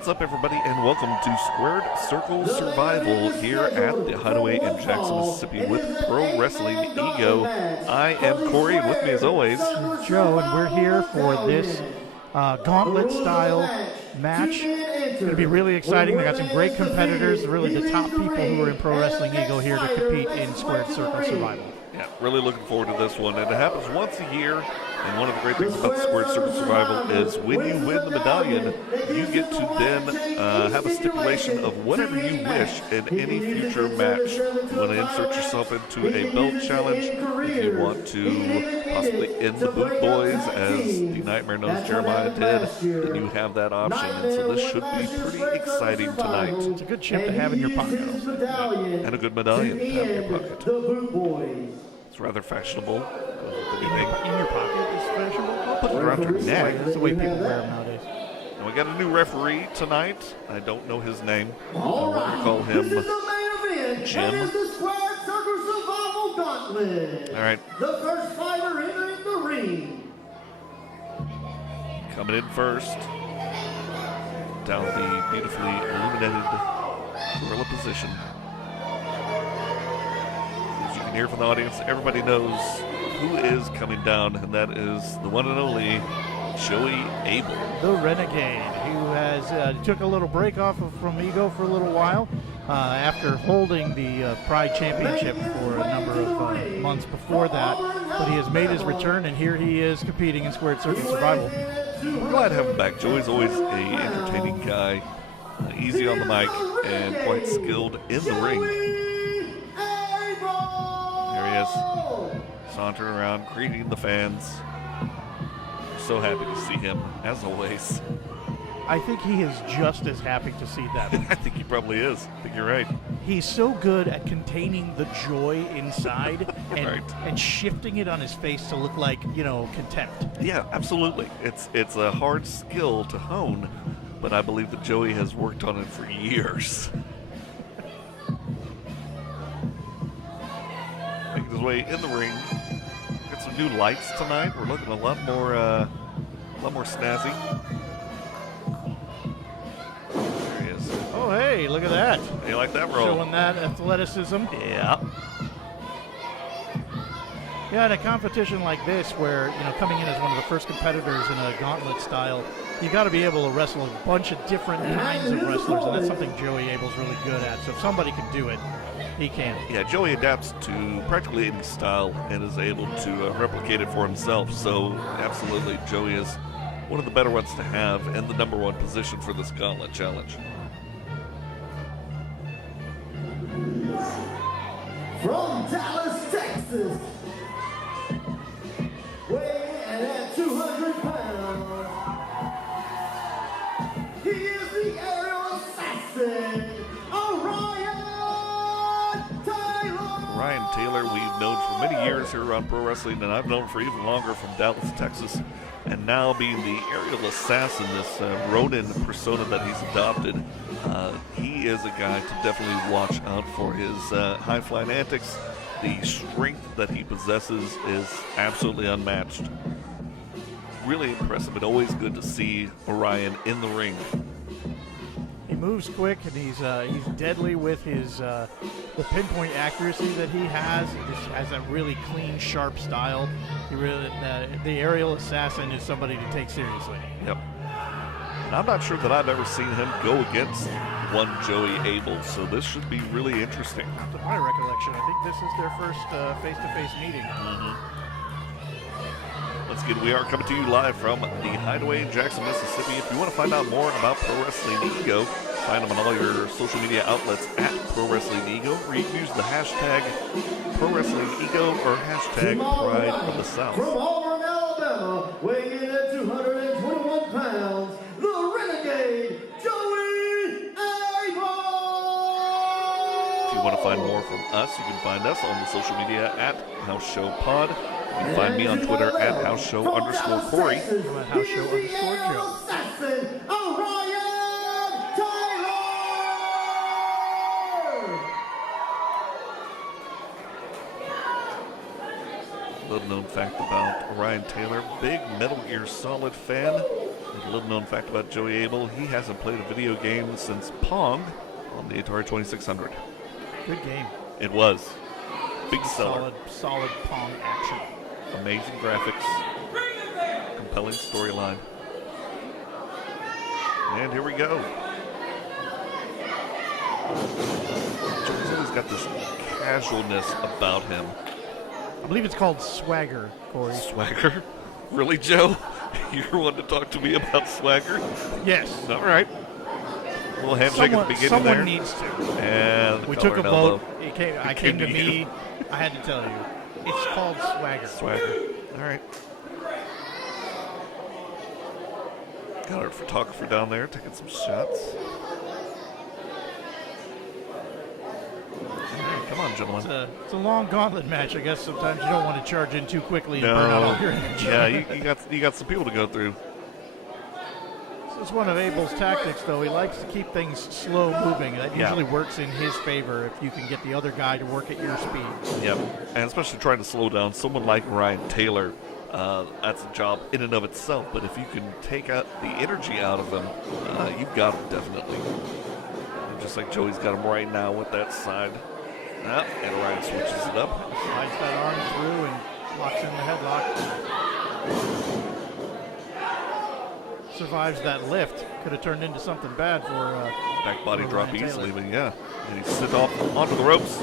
What's up, everybody, and welcome to Squared Circle Survival here at the Hideaway in Jackson, Mississippi with Pro Wrestling Ego. I am Corey, and with me as always is Joe, and we're here for this Gauntlet-style match. It's going to be really exciting. They got some great competitors, really the top people who are in Pro Wrestling Ego here to compete in Squared Circle Survival. Yeah, really looking forward to this one. And it happens once a year, and one of the great things about the Squared Circle Survival is when you win the medallion, you get to then have a stipulation of whatever you wish in any future match. You want to insert yourself into a belt challenge, if you want to possibly end the Boot Boys, as the Nightmare Nose Jeremiah did, then you have that option. And so this should be pretty exciting tonight. It's a good chip to have in your pocket. Yeah. And a good medallion to have in your pocket. It's rather fashionable. In your pocket is fashionable? I'll put it around your neck. That's the way people wear them nowadays. And we got a new referee tonight. I don't know his name. We're going to call him Jim. All right. The first fighter entering the ring. Coming in first. Down the beautifully illuminated gorilla position. As you can hear from the audience, everybody knows who is coming down, and that is the one and only Joey Abel. The Renegade, who has took a little break off from Ego for a little while after holding the Pride Championship for a number of months before that. But he has made his return, and here he is competing in Squared Circle Survival. We're glad to have him back. Joey's always an entertaining guy, easy on the mic, and quite skilled in the ring. Here he is, sauntering around, greeting the fans. So happy to see him, as always. I think he is just as happy to see them. I think he probably is. I think you're right. He's so good at containing the joy inside and, Right. and shifting it on his face to look like, contempt. Yeah, absolutely. It's a hard skill to hone, but I believe that Joey has worked on it for years. Making his way in the ring. Got some new lights tonight. We're looking a lot more snazzy. There he is. Oh, hey, look at that. You like that roll? Showing that athleticism. Yeah. Yeah, in a competition like this where, coming in as one of the first competitors in a gauntlet style, you got to be able to wrestle a bunch of different kinds of wrestlers, and that's something Joey Abel's really good at. So if somebody can do it, he can. Yeah, Joey adapts to practically any style and is able to replicate it for himself. So absolutely, Joey is one of the better ones to have and the number one position for this Gauntlet Challenge. From Dallas, Texas, weighing at 200 pounds, he is the aerial assassin, Ryan Taylor, we've known for many years here on Pro Wrestling, and I've known for even longer from Dallas, Texas, and now being the aerial assassin, this Ronin persona that he's adopted, he is a guy to definitely watch out for. His high-flying antics, the strength that he possesses is absolutely unmatched. Really impressive, and always good to see Orion in the ring. He moves quick, and he's deadly with his the pinpoint accuracy that he has. He just has a really clean, sharp style. He really the aerial assassin is somebody to take seriously. Yep. And I'm not sure that I've ever seen him go against one Joey Abel, so this should be really interesting. To my recollection, I think this is their first face-to-face meeting. Once again, we are coming to you live from the Hideaway in Jackson, Mississippi. If you want to find out more about Pro Wrestling Ego, find them on all your social media outlets at Pro Wrestling Ego, or you can use the hashtag Pro Wrestling Ego or hashtag Pride of the South. From Auburn, Alabama, weighing in at 221 pounds, the Renegade, Joey Abel! If you want to find more from us, you can find us on the social media at House Show Pod. You can find me on Twitter at houseshow_Corey. At houseshow_Joe. Little known fact about Ryan Taylor, big Metal Gear Solid fan. A little known fact about Joey Abel, he hasn't played a video game since Pong on the Atari 2600. Good game. It was. Big seller. Solid Pong action. Amazing graphics. Compelling storyline. And here we go. Joey's always got this casualness about him. I believe it's called swagger, Corey. Swagger? Really, Joe? You're one to talk to me about swagger? Yes. All right. A little handshake at the beginning someone there. Needs to. And we took a elbow. vote. I came to me. I had to tell you. It's called swagger. Swagger. All right. Got our photographer down there taking some shots. All right, come on, gentlemen. It's a long gauntlet match. I guess sometimes you don't want to charge in too quickly and burn out all your energy. Yeah, you got some people to go through. This is one of Abel's tactics, though. He likes to keep things slow moving. That usually works in his favor if you can get the other guy to work at your speed. Yep, and especially trying to slow down someone like Ryan Taylor. That's a job in and of itself, but if you can take out the energy out of him, you've got him definitely. And just like Joey's got him right now with that side. And Ryan switches it up. Slides that arm through and locks in the headlock. Survives that lift. Could have turned into something bad for back body for drop Ryan easily, Taylor. but yeah. And he sit off onto the ropes.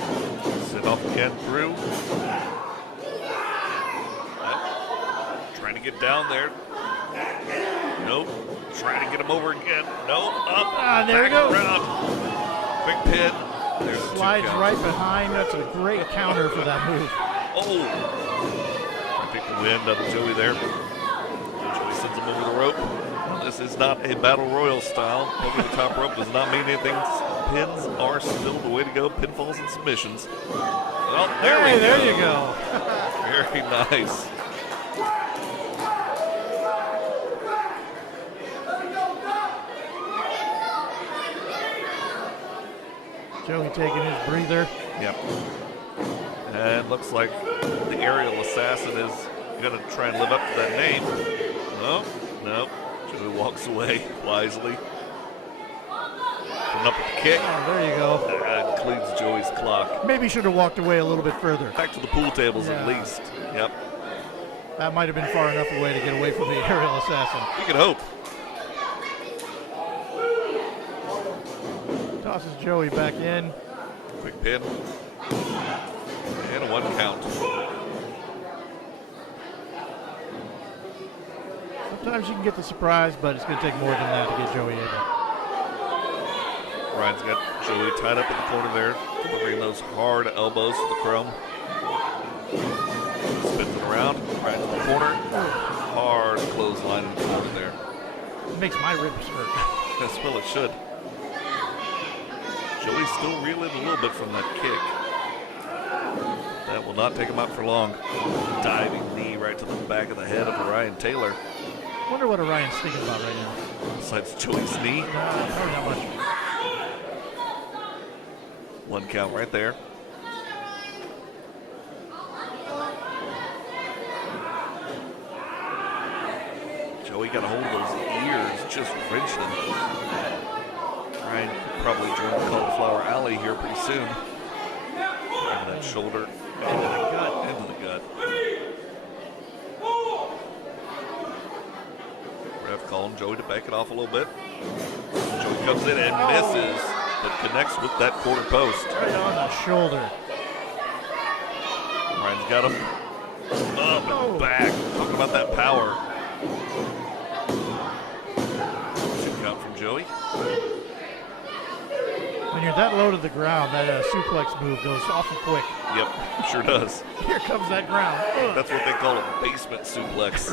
Sit off again through. Trying to get down there. Nope. Trying to get him over again. Nope. Up. There you go. Around. Quick pin. There's the Slides right behind. That's a great counter for that move. Oh. Trying to take the wind out of Joey there. Joey sends him over the rope. This is not a battle royal style. Over the top rope does not mean anything. Pins are still the way to go. Pinfalls and submissions. Well, there you go. Very nice. Joey taking his breather. Yep. And looks like the aerial assassin is going to try and live up to that name. No. Joey walks away wisely. Putting up with the kick. Oh, there you go. That cleans Joey's clock. Maybe should have walked away a little bit further. Back to the pool tables at least. Yep. That might have been far enough away to get away from the aerial assassin. You can hope. Tosses Joey back in. Quick pin. And a 1 count. Sometimes you can get the surprise, but it's going to take more than that to get Joey able. Ryan's got Joey tied up in the corner there, delivering those hard elbows to the chrome. Spins it around, right to the corner. Hard clothesline in the corner there. It makes my ribs hurt. As well it should. Joey's still reeling a little bit from that kick. That will not take him out for long. Diving knee right to the back of the head of Ryan Taylor. Wonder what Orion's thinking about right now. Besides Joey's knee. Probably not much. 1 count right there. Joey got a hold of those ears, just wrenching them. Ryan could probably join the Cauliflower Alley here pretty soon. Into that shoulder, into the gut, into the gut. Ref calling Joey to back it off a little bit. Joey comes in and misses, but connects with that quarter post. Right on the shoulder. Ryan's got him up and back. Talking about that power. 2 count from Joey. When you're that low to the ground, that suplex move goes awful quick. Yep, sure does. Here comes that ground. That's what they call a basement suplex.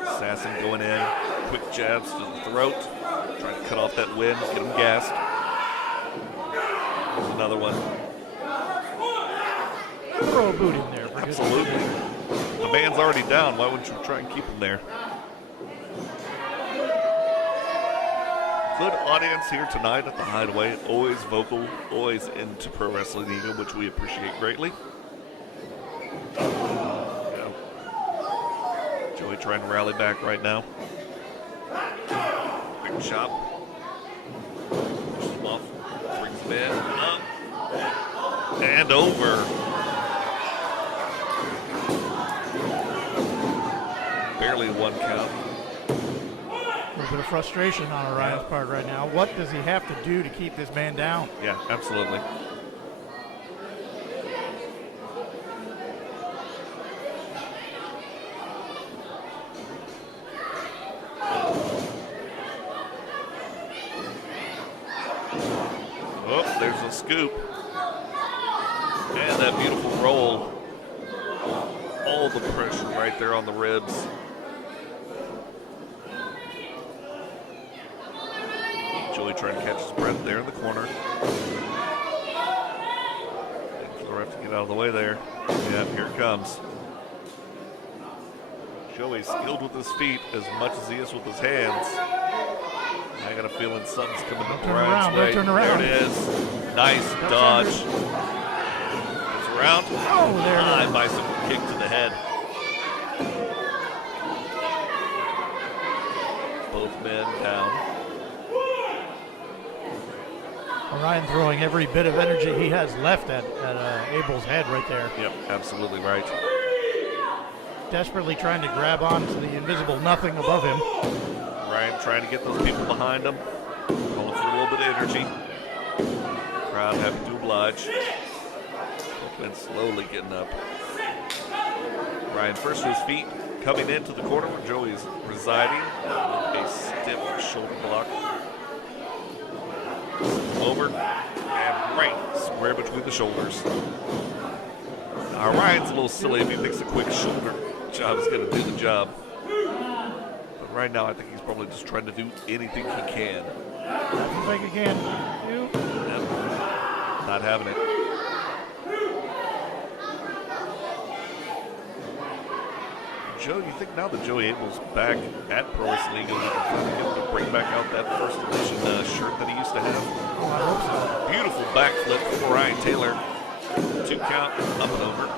Assassin going in, quick jabs to the throat, trying to cut off that wind, get him gassed. There's another one. Throw a boot in there. For Absolutely. The man's already down. Why wouldn't you try and keep him there? Good audience here tonight at the Hideaway. Always vocal, always into Pro Wrestling Eagle, which we appreciate greatly. Joey Joey trying to rally back right now. Big chop. Pushes him off. Brings him in. Up. And over. Barely 1 count. A little bit of frustration on Orion's part right now. What does he have to do to keep this man down? Yeah, absolutely. Oh, there's a scoop. And that beautiful roll. All the pressure right there on the ribs. Joey trying to catch his breath there in the corner. Waiting for the ref to get out of the way there. Yeah, here it comes. Joey's skilled with his feet as much as he is with his hands. I got a feeling something's coming up Ryan's way. Turn around. There it is. Nice dodge. Goes around. Oh, there it is. High bicycle kick to the head. Both men down. Orion throwing every bit of energy he has left at Abel's head right there. Yep, absolutely right. Desperately trying to grab onto the invisible nothing above him. Ryan trying to get those people behind him. Calling for a little bit of energy. Crowd happy to oblige. Both men slowly getting up. Ryan first to his feet, coming into the corner where Joey's residing. A stiff shoulder block. Over and right square between the shoulders. Now Ryan's a little silly if he thinks a quick shoulder job is going to do the job. But right now I think he's probably just trying to do anything he can. Everything he can do. Yep. Not having it. Joe, you think now that Joey Abel's back at Pro Wrestling League, he'll finally get to bring back out that first edition shirt that he used to have? Oh, I hope so. Beautiful backflip for Ryan Taylor. 2 count, up and over.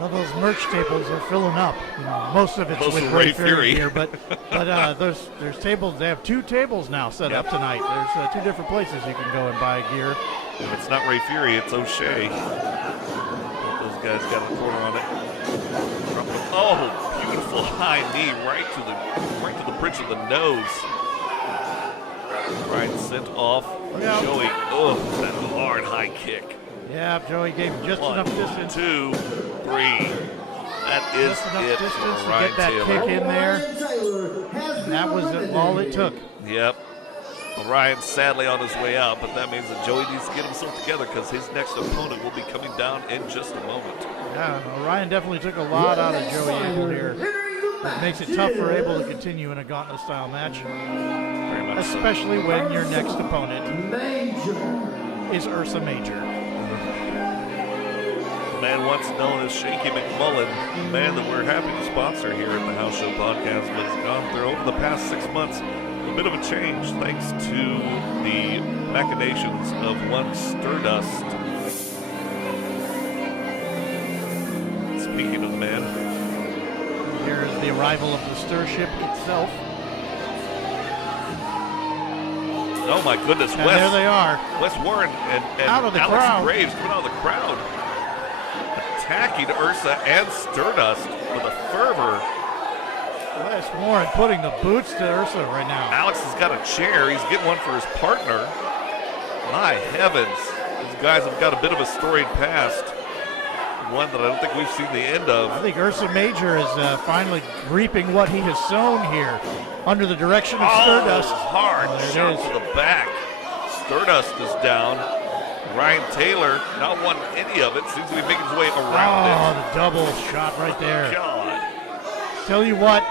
Well, those merch tables are filling up. You know, most of it's Most with of Ray Ray Fury. here, but there's tables. They have 2 tables now set up tonight. There's 2 different places you can go and buy gear. If it's not Ray Fury, it's O'Shea. Those guys got a corner on it. Oh, beautiful high knee right to the bridge of the nose. Ryan sent off. Yeah. Joey, that hard high kick. Yeah, Joey gave him just 1, enough distance. 2, 3. That is Just enough it distance for to Ryan get that Taylor. kick in there. And that was all it took. Yep. Well, Ryan's sadly on his way out, but that means that Joey needs to get himself together because his next opponent will be coming down in just a moment. Yeah, Orion definitely took a lot out of Joey Abel here. It makes it tough for Abel to continue in a gauntlet style match. Very much so. Especially when your next opponent is Ursa Major. The man once known as Shaky McMullen, the man that we're happy to sponsor here at the House Show Podcast, but has gone through over the past 6 months a bit of a change thanks to the machinations of one Stardust. Speaking of the man, Here is the arrival of the stir ship itself. oh my goodness, And there they are. Wes Warren and Out of the Alex crowd. Graves coming out of the crowd, attacking Ursa and Stardust with a fervor. Wes Warren putting the boots to Ursa right now. Alex has got a chair. He's getting one for his partner. My heavens. These guys have got a bit of a storied past. One that I don't think we've seen the end of. I think Ursa Major is finally reaping what he has sown here under the direction of Stardust. Hard Oh, there it shot is. to the back. Stardust is down. Ryan Taylor not wanting any of it. Seems to be making his way around Oh, the double shot right it. there. God. Tell you what,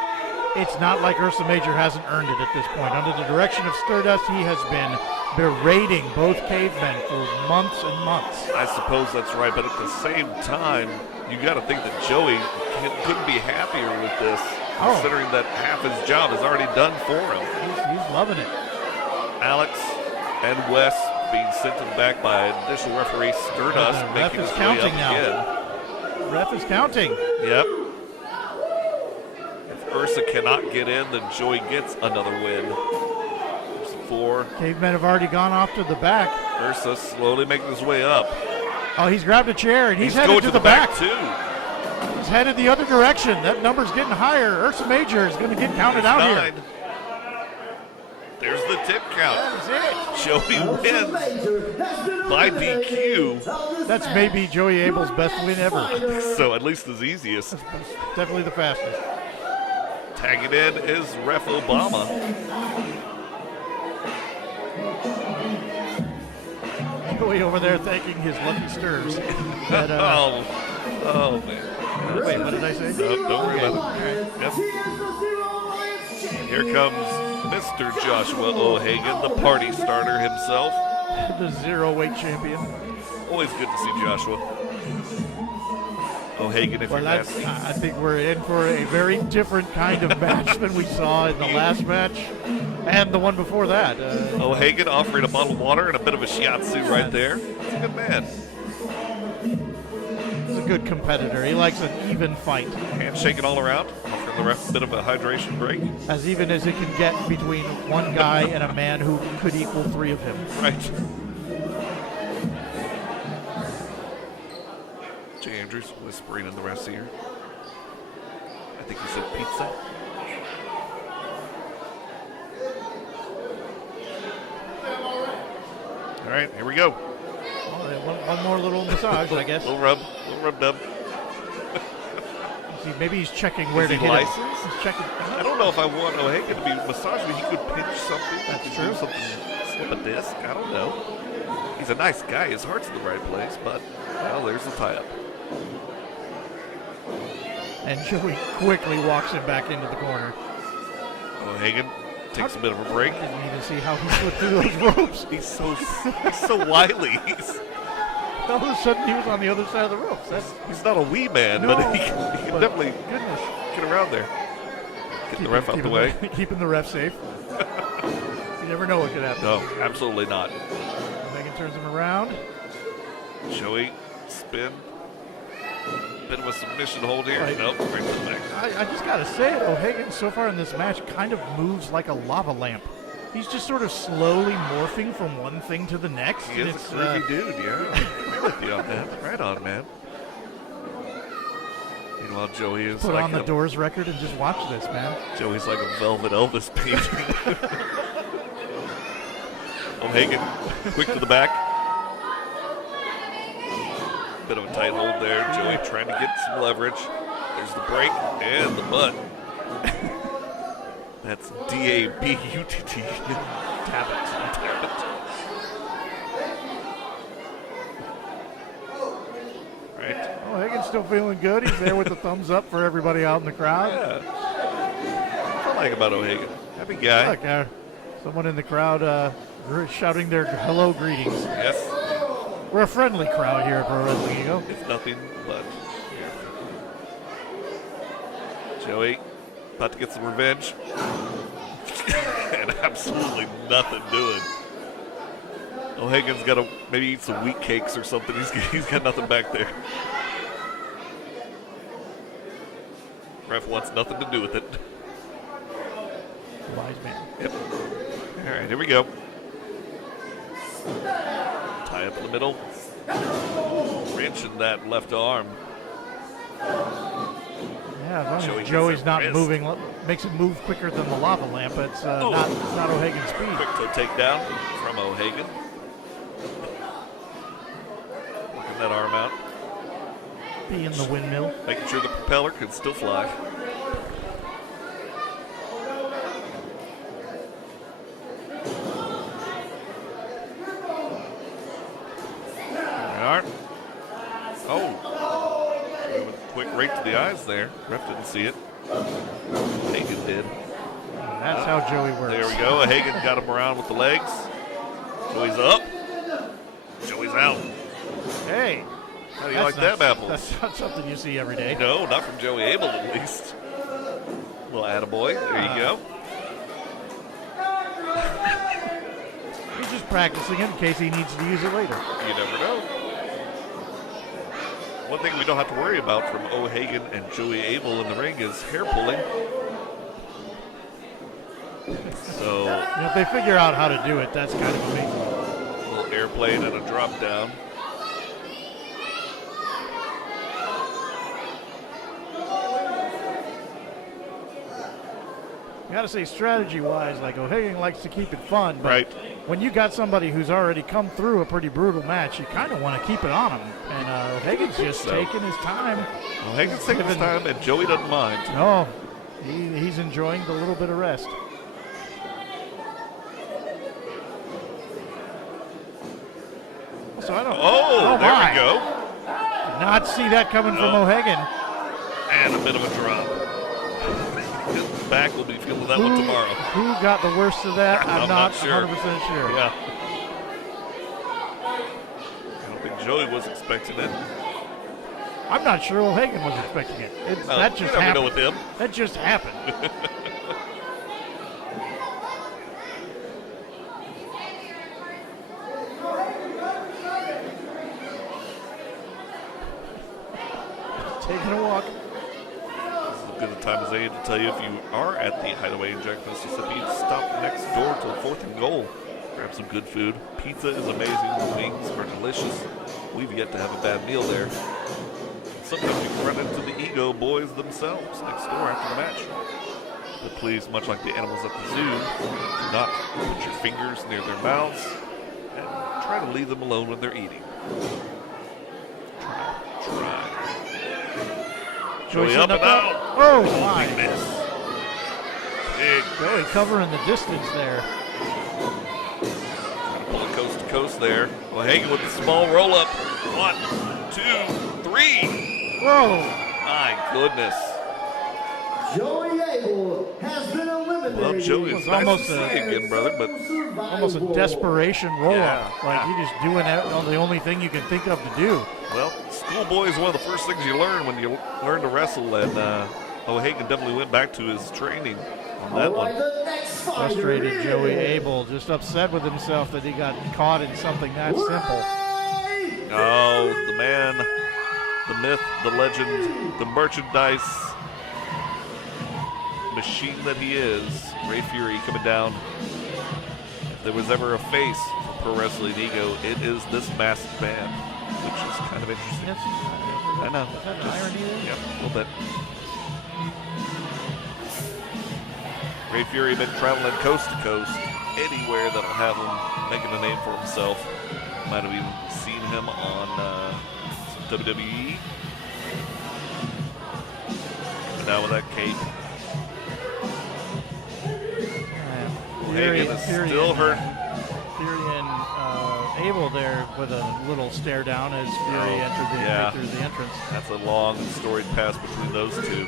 it's not like Ursa Major hasn't earned it at this point. Under the direction of Stardust, he has been berating both cavemen for months and months. I suppose that's right, but at the same time, you got to think that Joey couldn't be happier with this, considering that half his job is already done for him. He's loving it. Alex and Wes being sent to the back by an additional referee, Stardust The ref making is his way up counting now. again. Ref is counting. Yep. Ursa cannot get in, then Joey gets another win. There's 4. Cavemen have already gone off to the back. Ursa slowly making his way up. Oh, he's grabbed a chair and he's headed going to the back. too. He's headed the other direction. That number's getting higher. Ursa Major is going to get counted out 9. here. There's the tip count. That is it. Joey wins by DQ. That's maybe Joey Abel's best win ever. So at least his easiest. Definitely the fastest. Tagging in is Ref Obama. Joey over there thanking his lucky stirs. That, Oh man. wait, what did I say? Don't worry about it. Yep. Here comes Mr. Joshua O'Hagan, the party starter himself. The 0-weight champion. Always good to see Joshua. O'Hagan, if Well, you're that's, nasty. I think we're in for a very different kind of match than we saw in the last match and the one before that. O'Hagan offering a bottle of water and a bit of a shiatsu right there. He's a good man. He's a good competitor. He likes an even fight. Handshaking all around, offering the ref a bit of a hydration break. As even as it can get between one guy and a man who could equal 3 of him. Right. Jay Andrews whispering in the ref's ear. I think he said pizza. All right, here we go. One more little massage, I guess. Little rub dub. See, maybe he's checking where Is to he hit licensed? it. He's checking. I don't know if I want O'Hagan to be massaged, but he could pinch something. That's He could true. do something, slip a disc. I don't know. He's a nice guy. His heart's in the right place, but, well, there's the tie-up. And Joey quickly walks him back into the corner. O'Hagan takes a bit of a break. I didn't even see how he slipped through those ropes. He's so wily. All of a sudden, he was on the other side of the ropes. He's not a wee man, No, but he can but definitely goodness. get around there. Getting the ref out the way. Keeping the ref safe. You never know what could happen. No, absolutely not. Megan turns him around. Joey, spin. Bit of a submission hold here. Right. Nope, right to the back. I just got to say it. O'Hagan so far in this match kind of moves like a lava lamp. He's just sort of slowly morphing from one thing to the next. He and is a it's, groovy dude, yeah. I'm with you on that. Right on, man. Meanwhile, Joey is Put like on the Doors record and just watch this, man. Joey's like a Velvet Elvis painting. O'Hagan, quick to the back. Bit of a tight hold there. Joey trying to get some leverage. There's the break and the butt. That's D-A-B-U-T-T. Tap it. Right. O'Hagan's still feeling good. He's there with the thumbs up for everybody out in the crowd. Yeah. What I like about O'Hagan. Happy guy. Look, someone in the crowd shouting their hello greetings. Yes. We're a friendly crowd here at Pro Wrestling Eagle. If nothing but. Joey, about to get some revenge. And absolutely nothing doing. O'Hagan's got to maybe eat some wheat cakes or something. He's got nothing back there. Ref wants nothing to do with it. Wise man. Yep. All right, here we go. Tie up in the middle. Wrenching that left arm. Yeah, as long Joey as gets Joey's a not wrist. moving, makes it move quicker than the lava lamp. It's not O'Hagan's speed. Quick toe takedown from O'Hagan. Working that arm out. Be in the windmill. Making sure the propeller can still fly. There we are. Oh. Quick right to the eyes there. Ref didn't see it. Hagan did. That's how Joey works. There we go. Hagan got him around with the legs. Joey's up. Joey's out. Hey. How do you like them apples? That's not something you see every day. No, not from Joey Abel at least. Little attaboy. There you go. He's just practicing it in case he needs to use it later. You never know. One thing we don't have to worry about from O'Hagan and Joey Abel in the ring is hair pulling. If they figure out how to do it, that's kind of amazing. A little airplane and a drop down. You got to say strategy-wise, like O'Hagan likes to keep it fun, but Right. when you got somebody who's already come through a pretty brutal match, you kind of want to keep it on him. And O'Hagan's just taking his time. O'Hagan's taking his time, and Joey doesn't mind. No, he's enjoying the little bit of rest. So I don't. Oh, there my. we go. Did not see that coming from O'Hagan. And a bit of a drop. His back will be feeling that one tomorrow. Who got the worst of that? I'm not sure. 100% sure. Yeah. I don't think Joey was expecting it. I'm not sure O'Hagan was expecting it. That just you never happened. know with him. That just happened. Taking a walk. This is as good a time as any to tell you if you are at the Hideaway in Jack, Mississippi, stop next door to 4th and Goal. Grab some good food. Pizza is amazing. The wings are delicious. We've yet to have a bad meal there. Sometimes you can run into the Ego boys themselves next door after the match. But please, much like the animals at the zoo, do not put your fingers near their mouths and try to leave them alone when they're eating. Try. Joey up and out. Oh, my. Big miss. Big Joey covering the distance there. pull it coast to coast there. O'Hagan with the small roll up. 1, 2, 3. Whoa. My goodness. Joey Abel has been eliminated. Well, Joey, It was it's nice almost to see you again, brother, but Almost a desperation roll-up. Yeah, Like yeah. you're just doing the only thing you can think of to do. well, schoolboy is one of the first things you learn when you learn to wrestle, and O'Hagan definitely went back to his training on that All right, one. the next fighter Frustrated Joey is Abel, just upset with himself that he got caught in something that simple. Ray Oh, the man, the myth, the legend, the merchandise machine that he is, Ray Fury, coming down. If there was ever a face for Pro Wrestling Ego, it is this masked man, which is kind of interesting. I know. Is that an irony there? Yeah, a little bit. Ray Fury been traveling coast to coast, anywhere that'll have him making a name for himself. Might have even seen him on some WWE. But now with that cape, O'Hagan is still hurt. Fury and Abel there with a little stare down as Fury entered the entrance. That's a long and storied past between those two.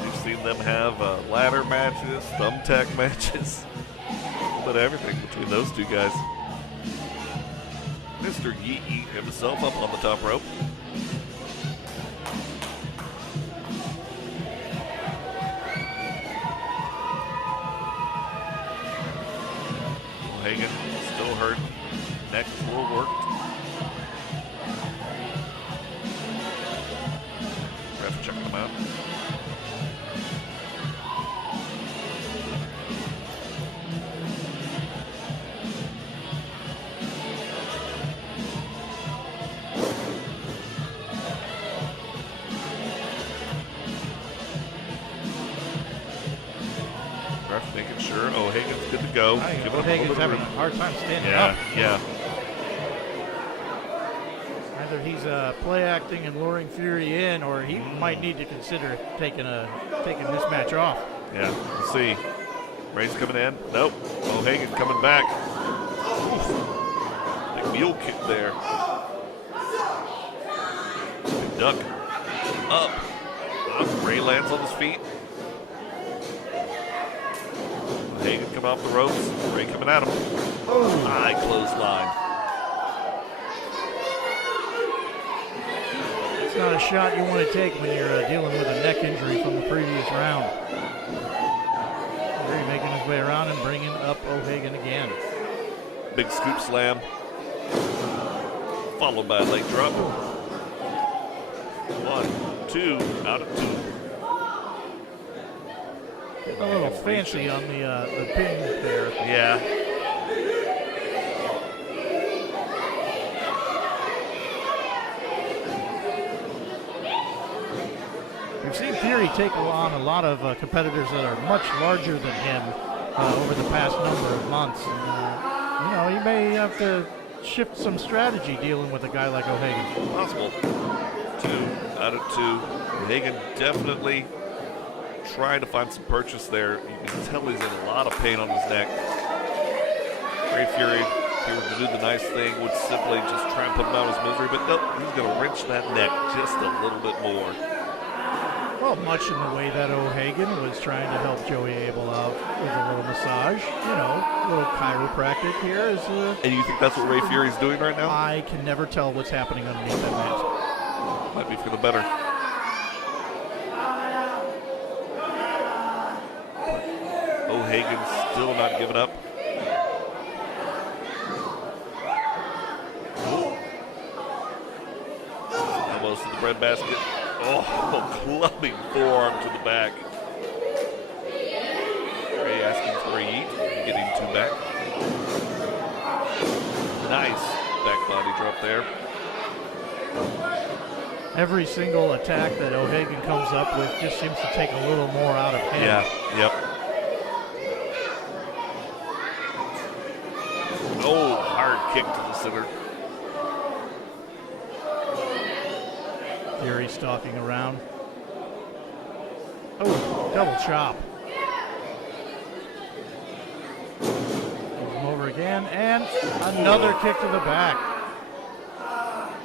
We've seen them have ladder matches, thumbtack matches, a little bit of everything between those two guys. Mr. Yee himself up on the top rope. O'Hagan still hurt. Neck is a little worked. Ref checking him out. Ref making sure O'Hagan's good to go. Giving him a little O'Hagan's bit of having a room. hard time standing Yeah, up. yeah. Either he's play acting and luring Fury in, or he might need to consider taking this match off. Yeah, we'll see. Ray's coming in. Nope. O'Hagan coming back. Big mule kick there. Big duck. Up. Ray lands on his feet. O'Hagan coming off the ropes. Ray coming at him. High clothesline. It's not a shot you want to take when you're dealing with a neck injury from the previous round. Fury making his way around and bringing up O'Hagan again. Big scoop slam. Followed by a leg drop. 1, 2, out of 2. Getting a little fancy on the pin there. Yeah. We've seen Theory take on a lot of competitors that are much larger than him over the past number of months. And, he may have to shift some strategy dealing with a guy like O'Hagan. Possible. 2 out of 2. O'Hagan definitely trying to find some purchase there. You can tell he's in a lot of pain on his neck. Ray Fury, if he were to do the nice thing, would simply just try and put him out of his misery. But nope, he's going to wrench that neck just a little bit more. Well, much in the way that O'Hagan was trying to help Joey Abel out with a little massage. A little chiropractic here. And you think that's what Ray Fury's doing right now? I can never tell what's happening underneath that mat. Might be for the better. O'Hagan's still not giving up. Almost to the breadbasket. Oh, clubbing forearm to the back. Ray asking for a yeet, getting 2 back. Nice back body drop there. Every single attack that O'Hagan comes up with just seems to take a little more out of him. Yeah, yep. Oh, hard kick to the center. Fury stalking around. Oh, double chop. Moves him over again, and another kick to the back.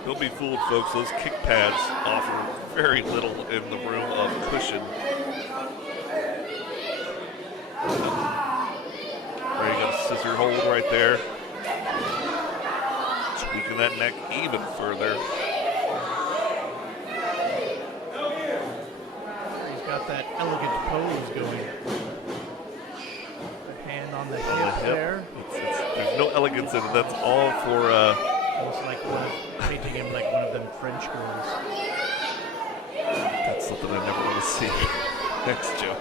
Don't be fooled, folks. Those kick pads offer very little in the room of cushion. Ray got a scissor hold right there. Tweaking that neck even further. That elegant pose going. Hand on the hip there. There's no elegance in it. That's all for. Almost like painting him like one of them French girls. That's something I never want to see. Next, Joe.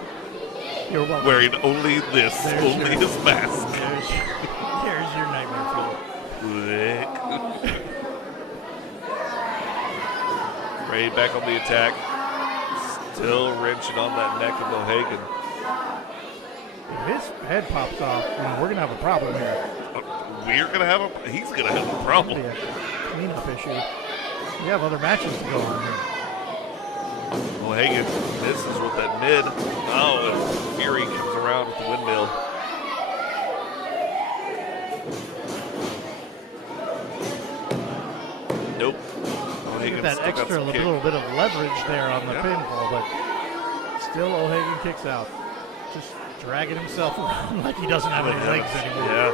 You're welcome. Wearing only this, only his mask. There's your nightmare fuel. Ray back on the attack. Still wrenching on that neck of O'Hagan. If his head pops off, we're going to have a problem here. He's going to have a problem. It'll be a cleanup issue. We have other matches to go on here. O'Hagan misses with that mid. Oh, and Fury comes around with the windmill. Nope. Get that extra little bit of leverage there on the pinfall, but still O'Hagan kicks out. Just dragging himself around like he doesn't have any legs anymore. Yeah.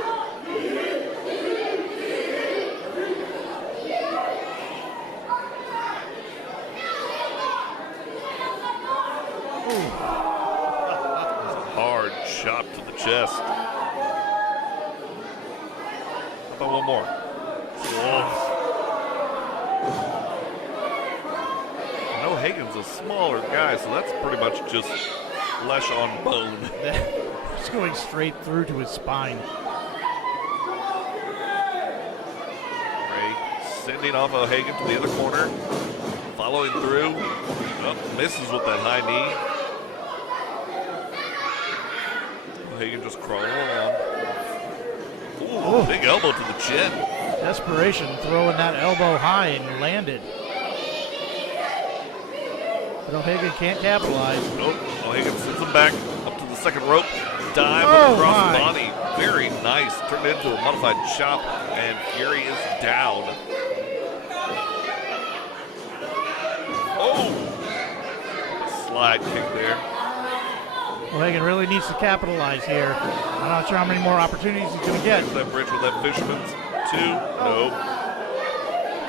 Hard chop to the chest. How about one more? O'Hagan's a smaller guy, so that's pretty much just flesh on bone. It's going straight through to his spine. Ray sending off O'Hagan to the other corner. Following through. Oh, misses with that high knee. O'Hagan just crawling along. Ooh, big elbow to the chin. Desperation, throwing that elbow high and landed. But O'Hagan can't capitalize. Nope. O'Hagan sends him back up to the second rope. Dive across the body. Very nice. Turned into a modified chop, and Fury is down. Oh! Slide kick there. O'Hagan really needs to capitalize here. I'm not sure how many more opportunities he's going to get. That bridge with that fisherman's 2. Nope.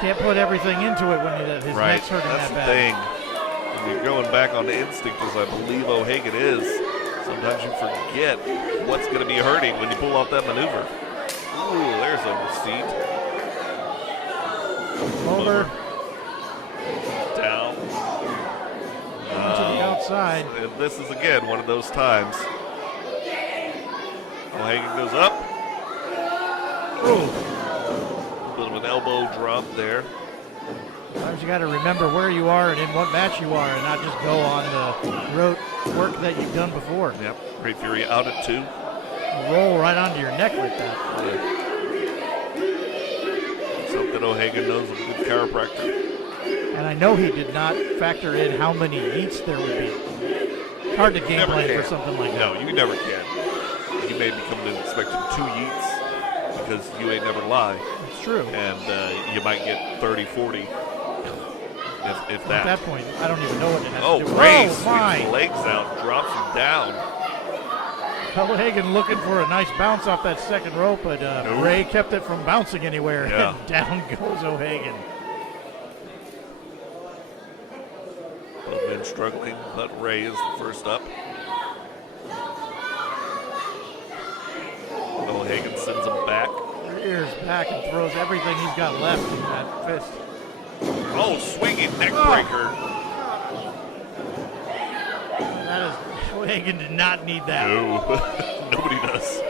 Can't put everything into it when his neck's hurting That's that bad. the thing. When you're going back on instinct, as I believe O'Hagan is, sometimes you forget what's going to be hurting when you pull off that maneuver. Ooh, there's a receipt. Over. Down. To the outside. And this is, again, one of those times. O'Hagan goes up. Ooh. A bit of an elbow drop there. Sometimes you got to remember where you are and in what match you are and not just go on the road work that you've done before. Yep, Ray Fury out at 2. Roll right onto your neck like that. Something O'Hagan knows is a good chiropractor. And I know he did not factor in how many yeets there would be. Hard to game plan for something like that. No, you never can. You may be coming in expecting 2 yeets because you ain't never lie. It's true. And you might get 30, 40, if that. At that point, I don't even know what it has Oh, to do. Ray Oh, my. swings legs out, drops him down. O'Hagan looking for a nice bounce off that second rope, but Nope. Ray kept it from bouncing anywhere. Yeah. And down goes O'Hagan. Both men struggling, but Ray is the first up. O'Hagan sends him back. Rears back and throws everything he's got left in that fist. Oh, swinging neck breaker. That is, O'Hagan did not need that. No, nobody does.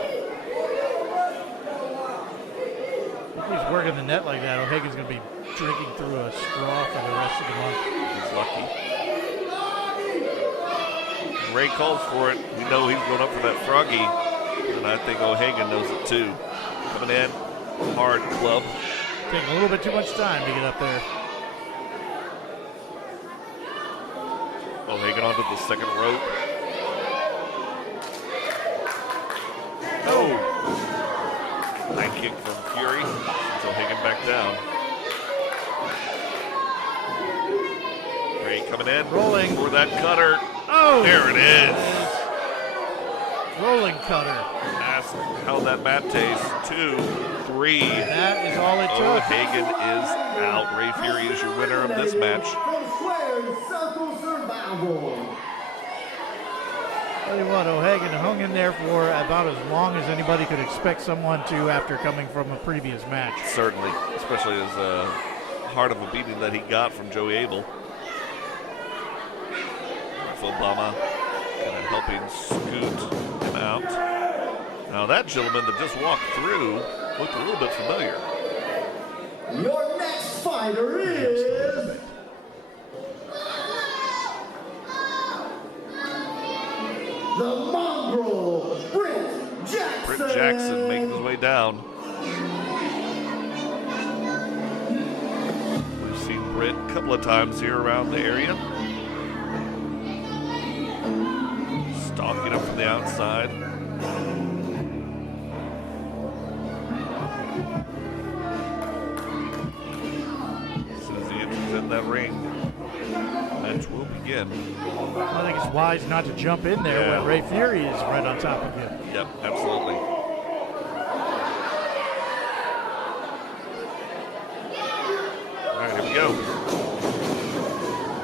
If he's working the net like that, O'Hagan's going to be drinking through a straw for the rest of the month. He's lucky. Ray calls for it. We know he's going up for that froggy, and I think O'Hagan knows it too. Coming in, hard club. Taking a little bit too much time to get up there. O'Hagan onto the second rope. Oh! High kick from Fury. Sends O'Hagan back down. Ray coming in. Rolling. For that cutter. Oh! There it is. Rolling cutter. Ask how that mat tastes. 2, 3. That is all it took. O'Hagan is out. Ray Fury is your winner of this match. From Square's Circle Survival. Tell you what, O'Hagan hung in there for about as long as anybody could expect someone to after coming from a previous match. Certainly, especially as hard of a beating that he got from Joey Abel. Obama kind of helping scoot him out. Now that gentleman that just walked through looked a little bit familiar. Your next fighter is the Mongrel, Britt Jackson. Britt Jackson making his way down. We've seen Britt a couple of times here around the area. Stalking up from the outside. As soon as he enters in that ring, match will begin. I think it's wise not to jump in there Yeah. when Ray Fury is right on top of you. Yep, absolutely. All right, here we go.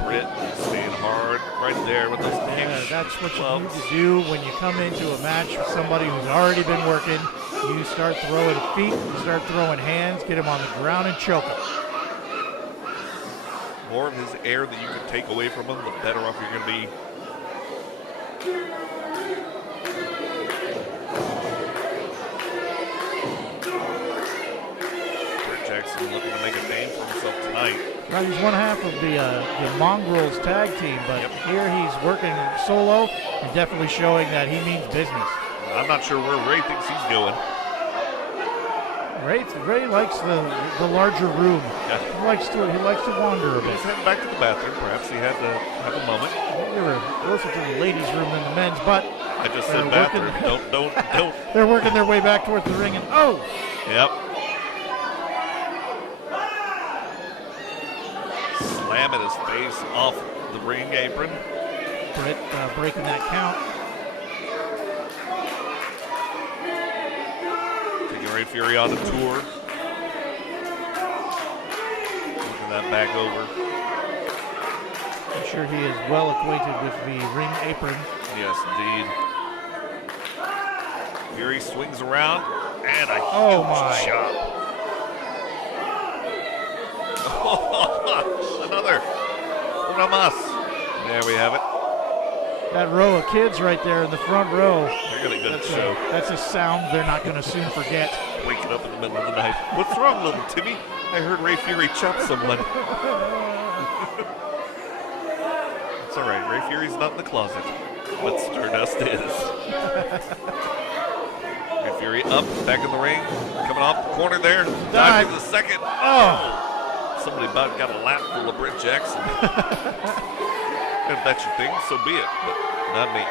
Britt staying hard right there with those Yeah, kicks. that's what you Clubs. need to do when you come into a match with somebody who's already been working. You start throwing feet, you start throwing hands, get him on the ground and choke him. More of his air that you can take away from him, the better off you're going to be. Britt Jackson looking to make a name for himself tonight. Right, he's one half of the Mongrels tag team, but Yep. here he's working solo and definitely showing that he means business. I'm not sure where Ray thinks he's going. Ray likes the larger room. Yeah. He likes to wander a bit. He's heading back to the bathroom. Perhaps he had to have a moment. They were closer to the ladies' room than the men's, but I just They're said bathroom. working- Don't. they're working their way back towards the ring and oh! Yep. Slamming his face off the ring apron. Britt breaking that count. Taking Ray Fury on the tour. Looking that back over. I'm sure he is well acquainted with the ring apron. Yes, indeed. Fury swings around and a Oh, huge my. chop. Another. Una más. There we have it. That row of kids right there in the front row. They're going to get a show. That's a sound they're not going to soon forget. Waking up in the middle of the night. What's wrong, little Timmy? I heard Ray Fury chop someone. It's all right. Ray Fury's not in the closet, but Stardust is. Ray Fury up, back in the ring, coming off the corner there. Dive for the second. Oh! Somebody about got a lap full of Britt Jackson. If that's your thing, so be it, but not me.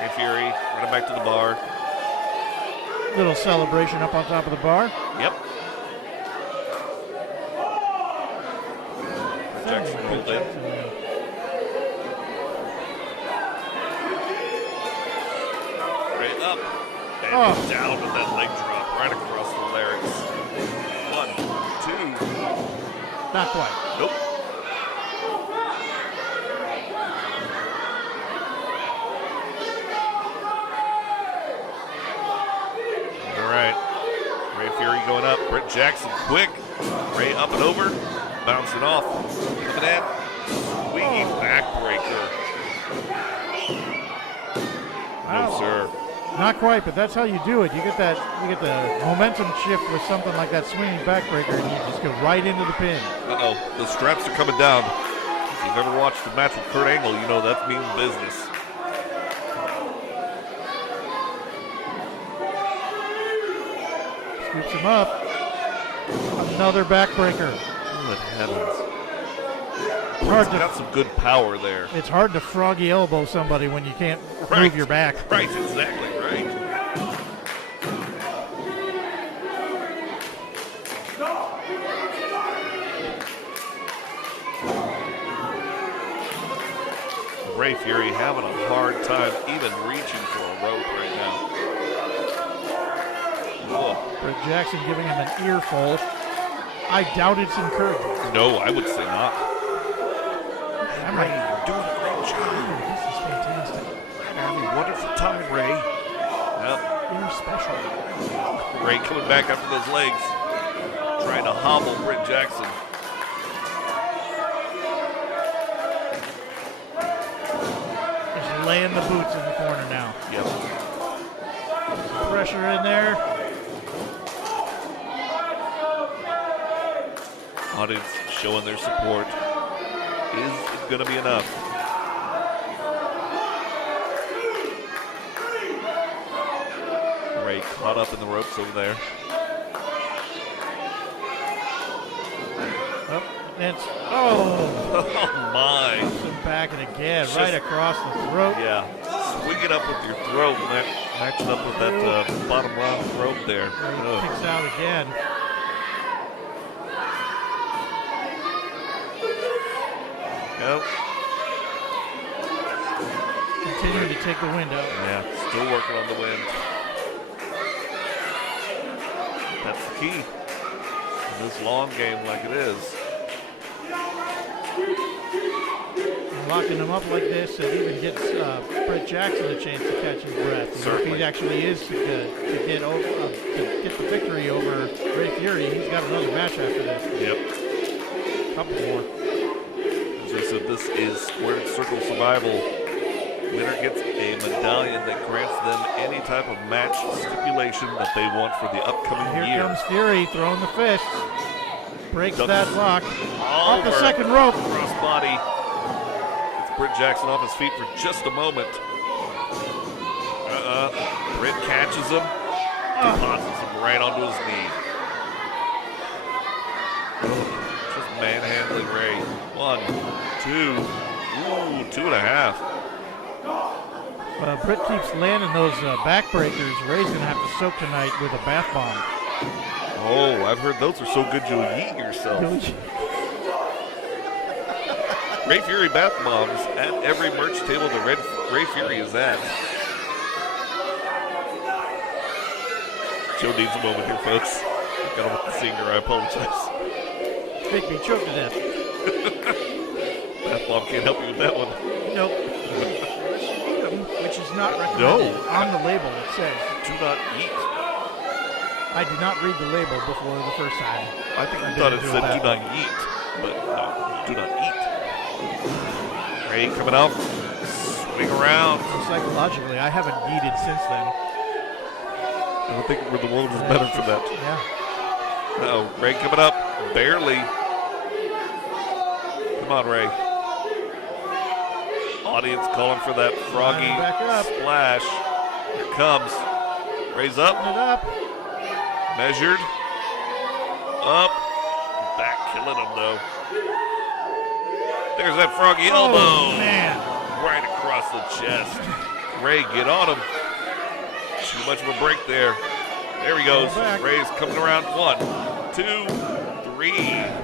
Ray Fury running back to the bar. Little celebration up on top of the bar. Yep. Jackson rolled in. Right up. And down with that leg drop right across the larynx. 1, 2. Not quite. Nope. All right. Ray Fury going up. Britt Jackson quick. Ray up and over. Bouncing off. Coming in. Swinging backbreaker. No, sir. Not quite, but that's how you do it. You get the momentum shift with something like that swinging backbreaker, and you just go right into the pin. Uh-oh. The straps are coming down. If you've ever watched the match with Kurt Angle, you know that means business. Scoops him up. Another backbreaker. Good heavens. Hard Got some good power there. It's hard to froggy elbow somebody when you can't move your back. Right, exactly right. Ray Fury having a hard time even reaching for a rope right now. Whoa. Britt Jackson giving him an earful. I doubt it's encouraging. No, I would say not. Ray, you're doing a great job. This is fantastic. I'm having a wonderful time, Ray. Yep. You're special. Ray coming back after those legs. Trying to hobble Britt Jackson. Just laying the boots in the corner now. Yep. Pressure in there. Audience showing their support. Is it going to be enough? Ray caught up in the ropes over there. Oh my. Back and again, right across the throat. Yeah. Swing it up with your throat, matching up with that bottom rope there. Kicks out again. Yep. Continuing to take the wind out. Yeah, still working on the wind. That's the key in this long game like it is. Locking him up like this, it even gets Britt Jackson a chance to catch his breath. If he actually is to get the victory over Ray Fury, he's got another match after this. Yep. A couple more. As I said, this is Squared Circle Survival. Winner gets a medallion that grants them any type of match stipulation that they want for the upcoming year. Here comes Fury throwing the fist. Breaks that lock. Off the second rope. Crossbody. It's Britt Jackson off his feet for just a moment. Britt catches him. Deposits him right onto his knee. Just manhandling Ray. 1, 2. Ooh, 2.5. Britt keeps landing those backbreakers. Ray's going to have to soak tonight with a bath bomb. Oh, I've heard those are so good you'll yeet yourself. Ray Fury bath bombs at every merch table that Ray Fury is at. Joe needs a moment here, folks. Got him with the singer, I apologize. Make me choke to death. Bath bomb can't help you with that one. Nope. Which is not recommended. No. On the label it says. Do not eat. I did not read the label before the first time. I think you thought it said do not eat, but no, do not eat. Ray coming up. Swing around. So psychologically, I haven't yeeted since then. I don't think the world is better for that. Yeah. Uh-oh, Ray coming up. Barely. Come on, Ray. Audience calling for that froggy Back up. splash. Here it comes. Ray's up. Putting it up. Measured. Up. Back killing him, though. There's that froggy elbow. Oh, man. Right across the chest. Ray, get on him. Too much of a break there. There he goes. Ray's coming around. 1, 2, 3.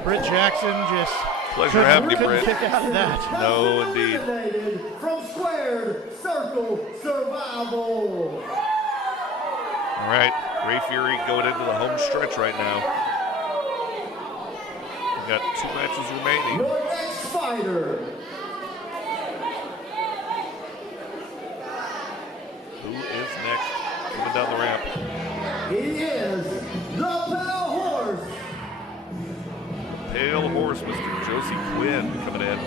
Britt Jackson just Pleasure having you, couldn't Britt. kick out of that. No, indeed. Eliminated from Squared Circle Survival. All right, Ray Fury going into the home stretch right now. We've got 2 matches remaining. Your next fighter. Who is next? Coming down the ramp. He is the Pale Horse. Pale Horse, Mr. Josie Quinn coming in.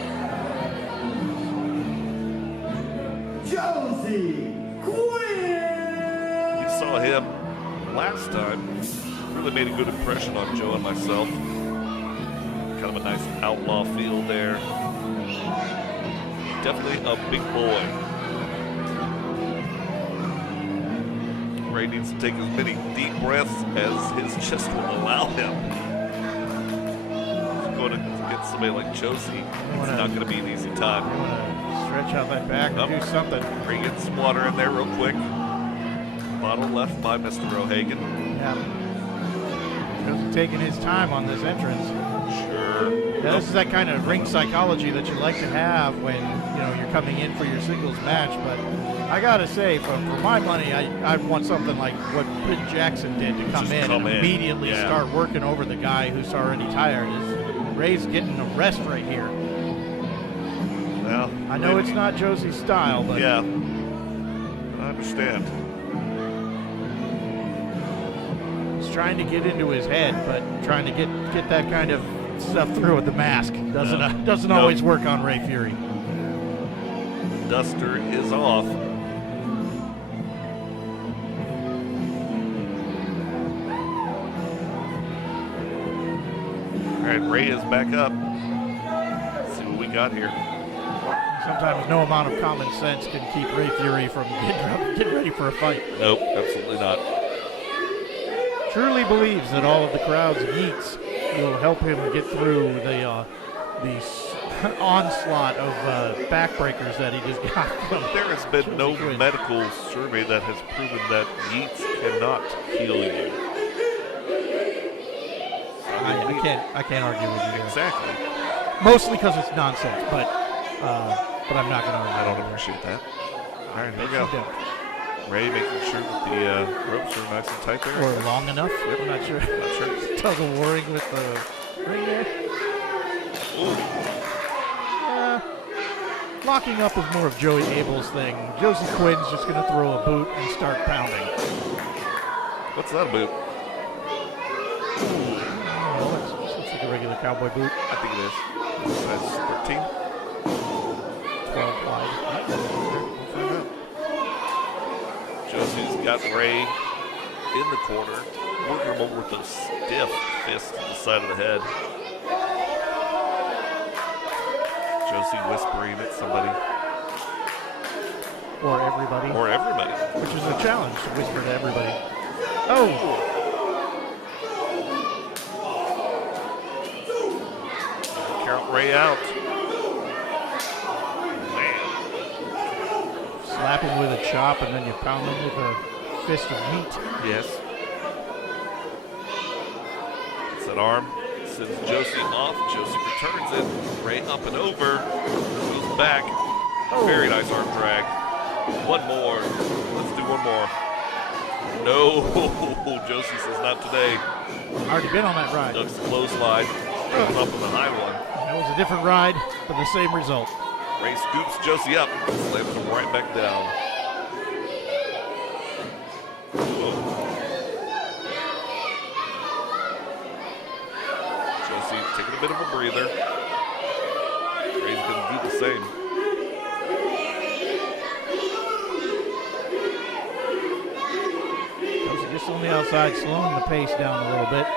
Josie Quinn. We saw him last time. Really made a good impression on Joe and myself. Kind of a nice outlaw feel there. Definitely a big boy. Ray needs to take as many deep breaths as his chest will allow him. He's going to get somebody like Josie. It's not going to be an easy time. You want to stretch out that back or do something. Ray gets some water in there real quick. Bottle left by Mr. O'Hagan. Yeah. Josie taking his time on this entrance. Sure. Yeah, this is that kind of ring psychology that you like to have when you're coming in for your singles match. But I gotta say, for my money, I want something like what Britt Jackson did to come in and immediately start working over the guy who's already tired. Ray's getting a rest right here. Well, I know it's not Josie's style, but yeah, I understand. he's trying to get into his head, but trying to get that kind of stuff through with the mask doesn't always work on Ray Fury. Duster is off. All right, Ray is back up. Let's see what we got here. Sometimes no amount of common sense can keep Ray Fury from getting ready for a fight. Nope, absolutely not. Truly believes that all of the crowd's yeets will help him get through the onslaught of backbreakers that he just got from There has been no Quinn. medical survey that has proven that yeets cannot heal you. I can't argue with you there. Exactly. Mostly because it's nonsense, but I'm not going to argue. I don't with you. appreciate that. All right, here we You go. don't. Ray making sure that the ropes are nice and tight there. Or long enough. I'm not sure. Not sure. Tug of warring with the ring there. Locking up is more of Joey Abel's thing. Josie Quinn's just going to throw a boot and start pounding. What's that about? Oh, it's like a regular cowboy boot. I think it is. Size 13. 12 wide. We'll find out. Josie's got Ray in the corner, working him over with a stiff fist to the side of the head. Josie whispering at somebody. Or everybody. Or everybody. Which is a challenge to whisper to everybody. Oh! Count Ray out. Man. Slap him with a chop and then you pound him with a fist of meat. Yes. It's that arm. Sends Josie off. Josie returns it. Ray up and over. Goes back. Very nice arm drag. One more. Let's do one more. No. Josie says not today. Already been on that ride. Ducks the clothesline. Comes up with a high one. That was a different ride, but the same result. Ray scoops Josie up. Slams him right back down. Whoa. Josie taking a bit of a breather. Ray's going to do the same. just on the outside, slowing the pace down a little bit.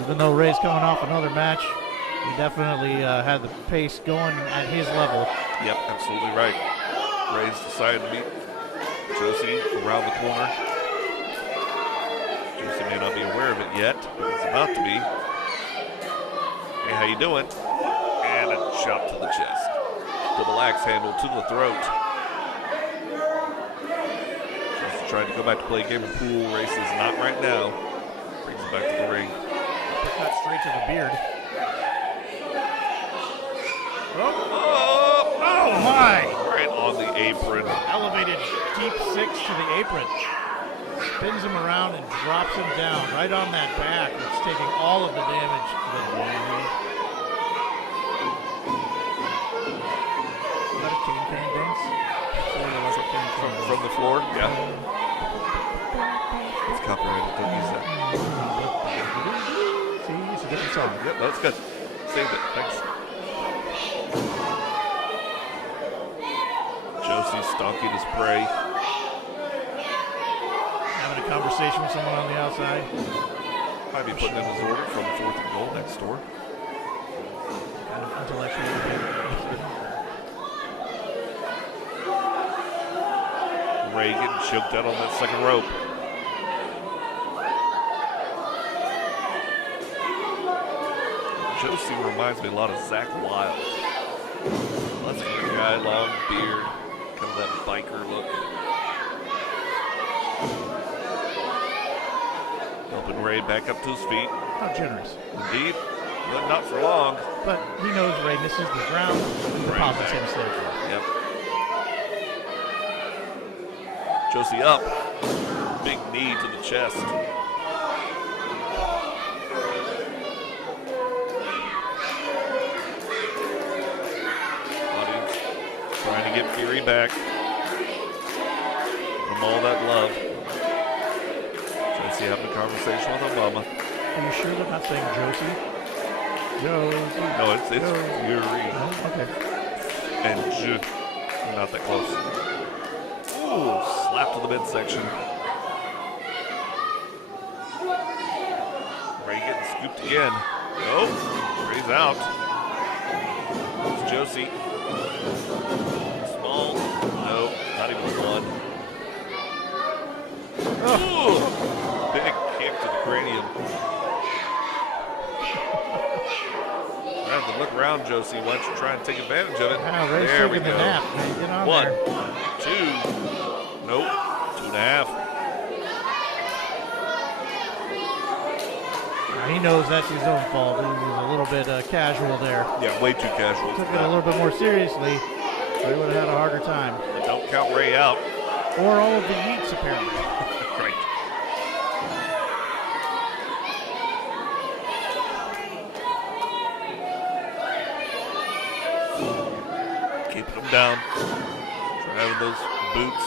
Even though Ray's coming off another match, he definitely had the pace going at his level. Yep, absolutely right. Ray's decided to meet Josie around the corner. Josie may not be aware of it yet, but it's about to be. Hey, how you doing? And a shot to the chest. Double axe handle to the throat. Just trying to go back to play a game of pool races. Not right now. Brings it back to the ring. Cut straight to the beard. Oh my! Right on the apron. Elevated deep six to the apron. Spins him around and drops him down right on that back. It's taking all of the damage. Is that a can dance? From the floor? Yeah. It's copyrighted. Don't use that. See, it's a different song. Yep, that's good. Saved it. Thanks. Josie stalking his prey. Having a conversation with someone on the outside. Might be putting in his order from 4th and goal next door. Kind of intellectual. Ray getting choked out on that second rope. Josie reminds me a lot of Zach Wilde. That's a good guy, long beard, kind of that biker look. Helping Ray back up to his feet. How generous. Indeed, but not for long. But he knows Ray misses the ground. He deposits him safely. Yep. Josie up. Big knee to the chest. Audience trying to get Fury back. From all that love. Josie having a conversation with Obama. Are you sure they're not saying Josie? Josie. No, it's Fury. Oh, okay. And not that close. Ooh, slap to the midsection. Ray getting scooped again. Oh, Ray's out. It's Josie. Small. No, not even one. Ooh, big kick to the cranium. Rather than look around, Josie, why don't you try and take advantage of it? Wow, Ray's there we taking go. the nap. Get on 1, there. 2. Nope. 2.5. He knows that's his own fault. He was a little bit casual there. Yeah, way too casual. Took it a little bit more seriously, Ray would have had a harder time. But don't count Ray out. Or all of the yeets, apparently. Right. Keeping him down. Driving those boots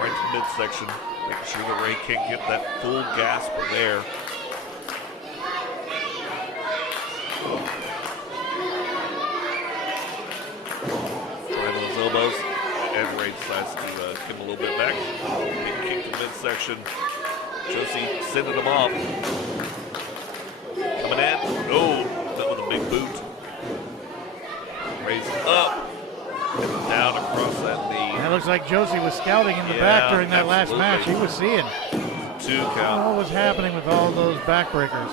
right to the midsection. Making sure that Ray can't get that full gasp of air. Driving those elbows. And Ray decides to give him a little bit back. Big kick to the midsection. Josie sending him off. Coming in. Oh, that with a big boot. Ray's up. And down across that knee. And it looks like Josie was scouting in the back during that last match. He was seeing 2 count. what was happening with all those backbreakers.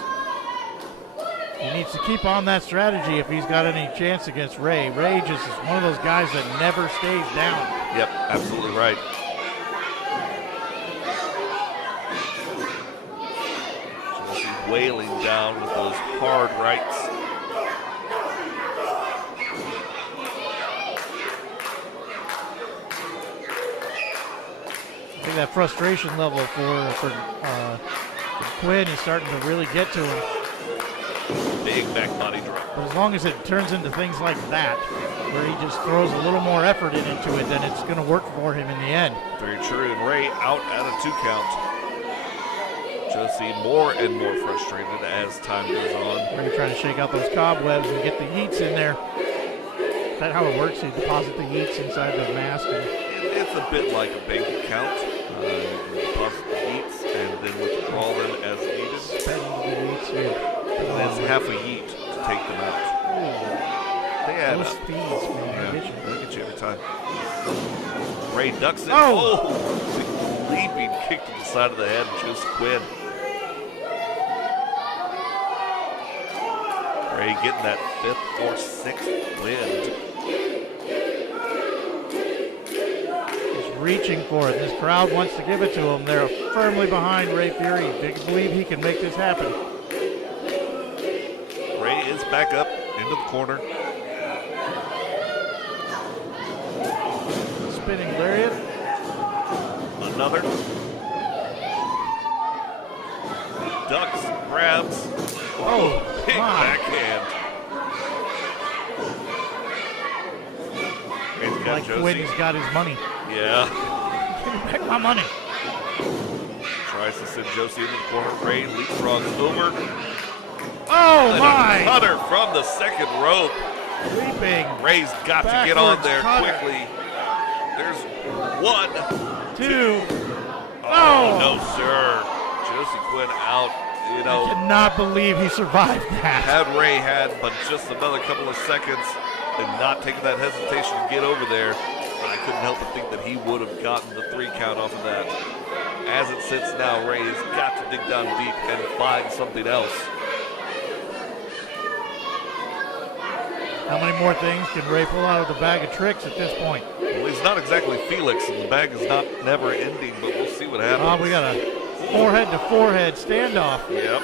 He needs to keep on that strategy if he's got any chance against Ray. Ray just is one of those guys that never stays down. Yep, absolutely right. Josie wailing down with those hard rights. I think that frustration level for Quinn is starting to really get to him. Big back body drop. But as long as it turns into things like that, where he just throws a little more effort into it, then it's going to work for him in the end. Very true. And Ray out at a 2 count. Josie more and more frustrated as time goes on. Ray trying to shake out those cobwebs and get the yeets in there. Is that how it works? You deposit the yeets inside the mask? It's a bit like a bank account. You can deposit the yeets half a yeet to take them out. They had Those speeds, man. They get you. they'll get you every time. Ray ducks it. Oh! Leaping kick to the side of the head. Josie Quinn. Ray getting that 5th or 6th win. He's reaching for it. This crowd wants to give it to him. They're firmly behind Ray Fury. They believe he can make this happen. Ray is back up into the corner. Spinning lariat. Another. Ducks, grabs. Oh, Big my. backhand. Ray's got Like Josie. Quinn's got his money. Yeah. Give me back my money. Tries to send Josie into the corner. Ray leapfrogs over. Oh, And my. a cutter from the second rope. Leaping. Ray's got to get on Backwards there cutter. quickly. There's 1. 2. Oh, no, sir. Josie Quinn out. You I know, cannot believe he survived that. had Ray had but just another couple of seconds and not taking that hesitation to get over there, I couldn't help but think that he would have gotten the 3 count off of that. As it sits now, Ray has got to dig down deep and find something else. How many more things can Ray pull out of the bag of tricks at this point? Well, he's not exactly Felix, and the bag is not never ending, but we'll see what happens. Oh, we got a forehead to forehead standoff. Yep.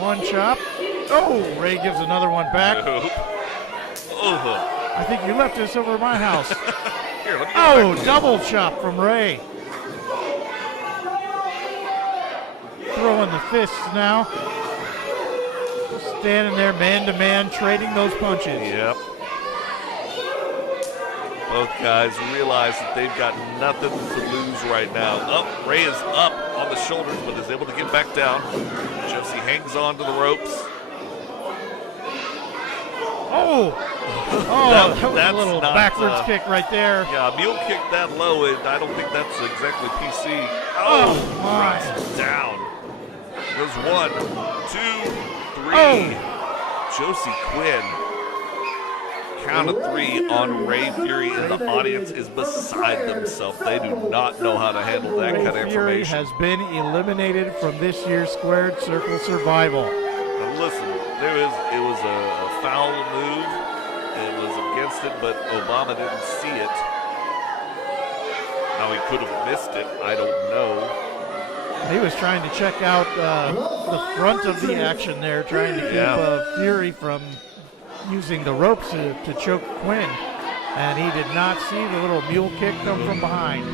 One chop. Oh, Ray gives another one back. Nope. Oh, I think you left this over at my house. here, let me get Oh, back. double chop from Ray. Throwing the fists now. Standing there man to man, trading those punches. Yep. Both guys realize that they've got nothing to lose right now. Up, Ray is up on the shoulders, but is able to get back down. Josie hangs on to the ropes. Oh! Oh, that was a that's little not, backwards kick right there. Yeah, a mule kick that low, and I don't think that's exactly PC. Oh, my. Drops down. There's 1, 2, 3. Oh. Josie Quinn. Count of 3 on Ray Fury, and the audience is beside themselves. They do not know how to handle that kind of Ray Fury information. has been eliminated from this year's Squared Circle Survival. Now listen, it was a foul move. It was against it, but Obama didn't see it. Now he could have missed it. I don't know. He was trying to check out the front of the action there, trying to keep Fury from using the ropes to choke Quinn. And he did not see the little mule kick come from behind.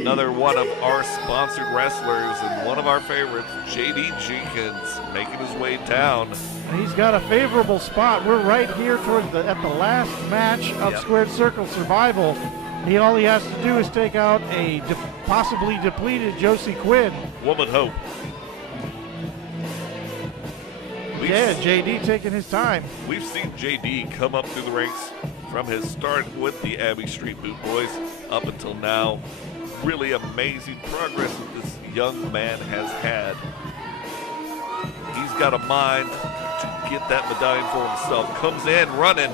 Another one of our sponsored wrestlers and one of our favorites, JD Jenkins, making his way down. And he's got a favorable spot. We're right here towards at the last match of Squared Circle Survival. All he has to do is take out a possibly depleted Josie Quinn. Woman hope. Yeah, JD taking his time. We've seen JD come up through the ranks from his start with the Abbey Street Boot Boys up until now. Really amazing progress that this young man has had. He's got a mind to get that medallion for himself. Comes in running.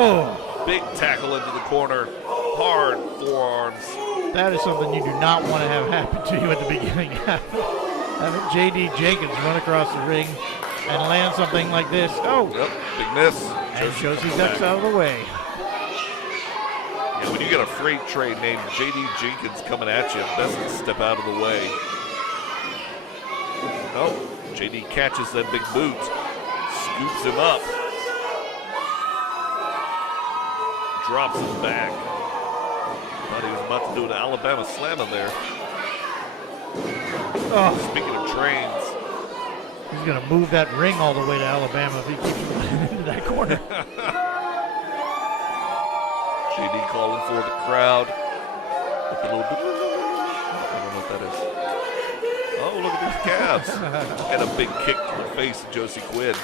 Oh, Big tackle into the corner. Hard forearms. that is something you do not want to have happen to you at the beginning. Having JD Jenkins run across the ring and land something like this. Oh, Yep, big miss. and Josie ducks out of the way. Yeah, when you get a freight train named JD Jenkins coming at you, best to step out of the way. Oh, JD catches that big boot, scoops him up, drops him back. Thought he was about to do an Alabama slam in there. Oh, Speaking of trains, he's going to move that ring all the way to Alabama if he keeps running into that corner. JD calling for the crowd. With the little, I don't know what that is. Oh, look at these calves. And a big kick to the face of Josie Quinn.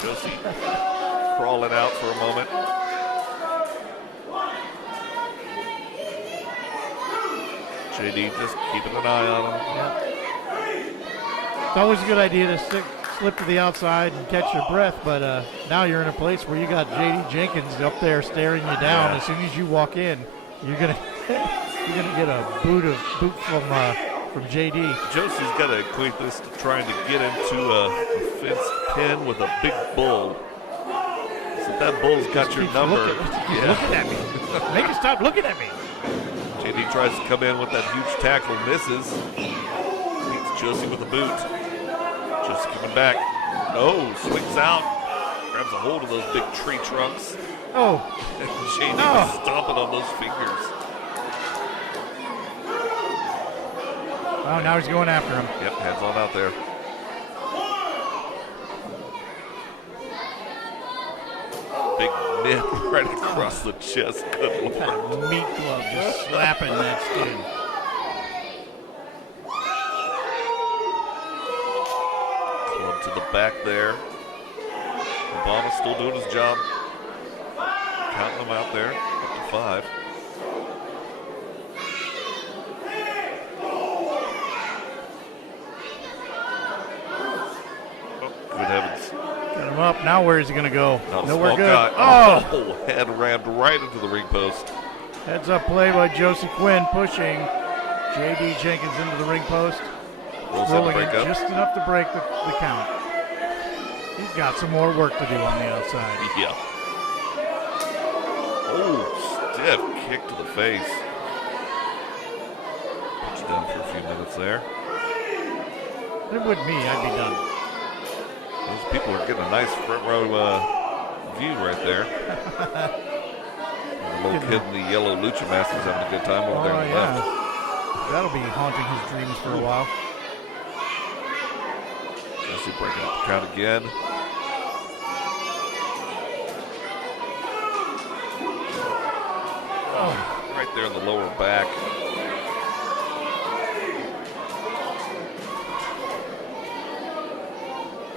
Josie crawling out for a moment. JD just keeping an eye on him. Yeah. It's always a good idea to slip to the outside and catch your breath, but now you're in a place where you got JD Jenkins up there staring you down. Yeah. As soon as you walk in, you're gonna get a boot from JD. Josie's got to equate this to trying to get into a fenced pen with a big bull. So that bull's got your number. Looking at me. Make it stop looking at me. JD tries to come in with that huge tackle, misses. Beats Josie with a boot. Josie coming back. Oh, swings out. Grabs a hold of those big tree trunks. Oh. And JD stomping on those fingers. Oh, now he's going after him. Yep, hands on out there. Big mitt right across the chest. Good Lord. That meat glove just slapping that skin. Club to the back there. Obama's still doing his job. Counting them out there. Up to 5. Good heavens. Get him up. Now where is he going to go? Not a Nowhere small good. guy. Oh! Head rammed right into the ring post. Heads up play by Josie Quinn pushing JD Jenkins into the ring post. Rolls out Rolling the in breakup. just enough to break the count. He's got some more work to do on the outside. Yeah. Oh, stiff kick to the face. Put you down for a few minutes there. If it would me, I'd be done. Those people are getting a nice front row view right there. The little kid in the yellow lucha mask is having a good time over there on the left. That'll be haunting his dreams for a while. Jesse breaking up the count again. Oh, right there in the lower back.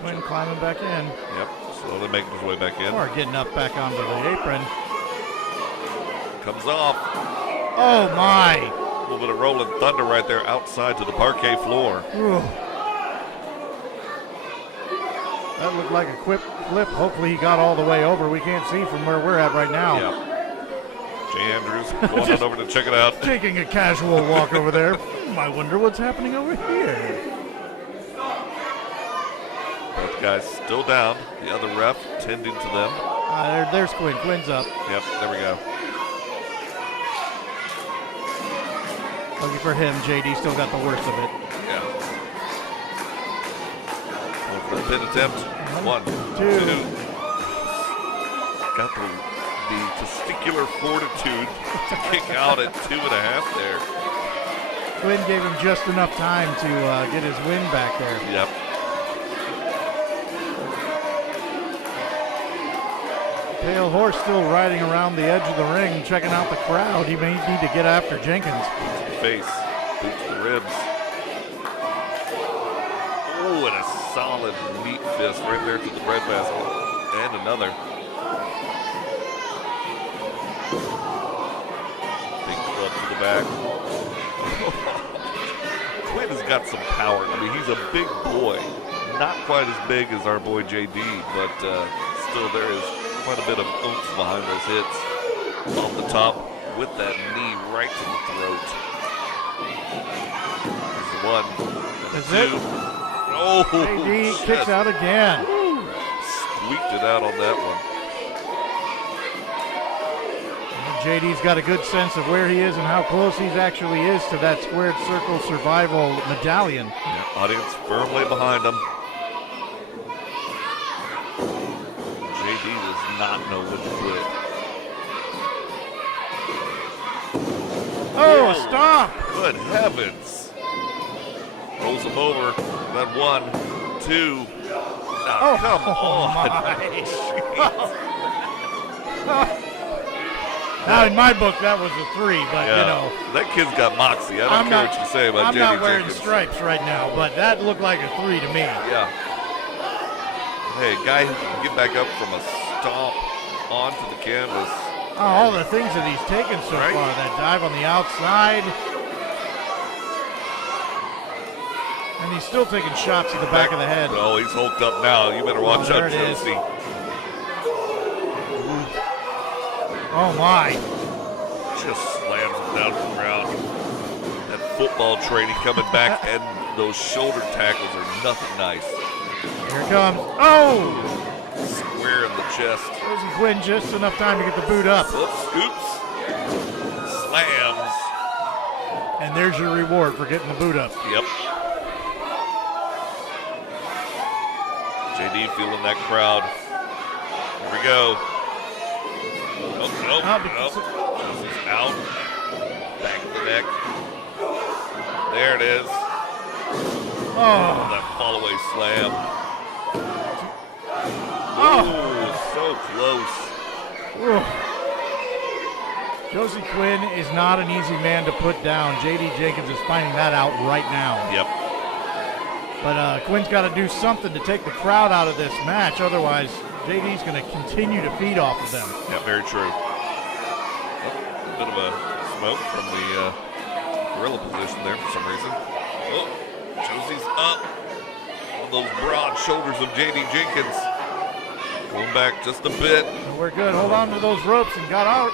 Quinn climbing back in. Yep, slowly making his way back in. Or getting up back onto the apron. Comes off. Oh my! A little bit of rolling thunder right there outside to the parquet floor. Ooh. That looked like a quick flip. Hopefully he got all the way over. We can't see from where we're at right now. Yep. Jay Andrews going on over to check it out. Taking a casual walk over there. I wonder what's happening over here. Both guys still down. The other ref tending to them. There's Quinn. Quinn's up. Yep, there we go. Looking for him. JD still got the worst of it. Yeah. Going for the pin attempt. 1, 2. Got the testicular fortitude to kick out at 2.5 there. Quinn gave him just enough time to get his win back there. Yep. Pale Horse still riding around the edge of the ring, checking out the crowd. He may need to get after Jenkins. Face, boot to the ribs. Oh, and a solid meat fist right there to the breadbasket. And another. Big club to the back. Quinn has got some power. I mean, he's a big boy. Not quite as big as our boy JD, but still there is quite a bit of oomph behind those hits. Off the top with that knee right to the throat. There's the 1 and That's the 2. it. Oh, JD just kicks out again. squeaked it out on that one. And JD's got a good sense of where he is and how close he actually is to that squared circle survival medallion. Yeah, audience firmly behind him. JD does not know when to quit. Oh, stop! Good heavens. Rolls him over. Then 1, 2. Now, come on. Now, in my book, that was a 3, but Yeah, you know. that kid's got moxie. I don't I'm care not- what you say about I'm JD not wearing Jenkins. stripes right now, but that looked like a 3 to me. Yeah. Hey, a guy who can get back up from a stomp onto the canvas. Oh, all the things that he's taken so Right. far. That dive on the outside. And he's still taking shots at the back of the head. Oh, he's hulked up now. You better watch out, there it is. Josie. Oh, my. Just slams him down to the ground. That football training coming back, and those shoulder tackles are nothing nice. Here it comes. Oh! Square in the chest. Josie Quinn just enough time to get the boot up. Oops, scoops. Slams. And there's your reward for getting the boot up. Yep. JD feeling that crowd. Here we go. Nope. Josie's out. Back of the neck. There it is. Oh. That fall-away slam. Oh. Ooh, so close. Ooh. Josie Quinn is not an easy man to put down. J.D. Jenkins is finding that out right now. Yep. But Quinn's got to do something to take the crowd out of this match. Otherwise, J.D.'s going to continue to feed off of them. Yeah, very true. Oh, a bit of a smoke from the gorilla position there for some reason. Oh, Josie's up on those broad shoulders of J.D. Jenkins. Going back just a bit. We're good. Hold on to those ropes and got out.